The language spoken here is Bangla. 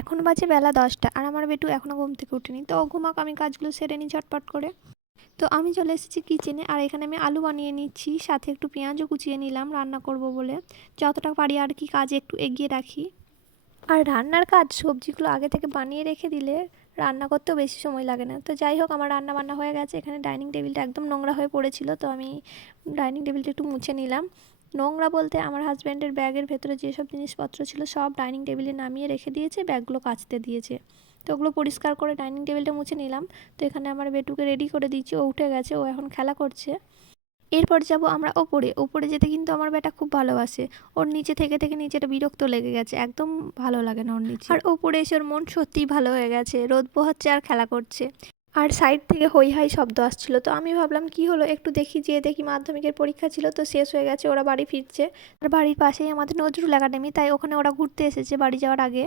এখন বাজে বেলা দশটা আর আমার বেটু এখনও ঘুম থেকে উঠেনি। তো ঘুমাক, আমি কাজগুলো সেরে নিই ঝটপট করে। তো আমি চলে এসেছি কিচেনে আর এখানে আমি আলু বানিয়ে নিচ্ছি, সাথে একটু পেঁয়াজও কুচিয়ে নিলাম রান্না করব বলে। যতটা পারি আর কি কাজে একটু এগিয়ে রাখি। আর রান্নার কাজ, সবজিগুলো আগে থেকে বানিয়ে রেখে দিলে রান্না করতেও বেশি সময় লাগে না। তো যাই হোক, আমার রান্না বান্না হয়ে গেছে। এখানে ডাইনিং টেবিলটা একদম নোংরা হয়ে পড়েছিল, তো আমি ডাইনিং টেবিলটা একটু মুছে নিলাম। নোংরা বলতে আমার হাজব্যান্ডের ব্যাগের ভেতরে যেসব জিনিসপত্র ছিল সব ডাইনিং টেবিলে নামিয়ে রেখে দিয়েছে, ব্যাগগুলো কাচতে দিয়েছে। তো ওগুলো পরিষ্কার করে ডাইনিং টেবিলটা মুছে নিলাম। তো এখানে আমার বেটুকে রেডি করে দিচ্ছি, ও উঠে গেছে, ও এখন খেলা করছে। এরপর যাব আমরা ওপরে। ওপরে যেতে কিন্তু আমার বেটা খুব ভালোবাসে। ওর নিচে থেকে থেকে নিচেটা বিরক্ত লেগে গেছে, একদম ভালো লাগে না ওর নিচে। আর ওপরে এসে ওর মন সত্যিই ভালো হয়ে গেছে। রোদ পোহাচ্ছে আর খেলা করছে। আর সাইড থেকে হই হাই শব্দ আসছিল। তো আমি ভাবলাম, কি হলো? একটু দেখি, যেয়ে দেখি মাধ্যমিকের পরীক্ষা ছিল, তো শেষ হয়ে গেছে, ওরা বাড়ি ফিরছে। আর বাড়ির পাশেই আমাদের নজরুল একাডেমি তাই ওখানে ওরা ঘুরতে এসেছে বাড়ি যাওয়ার আগে।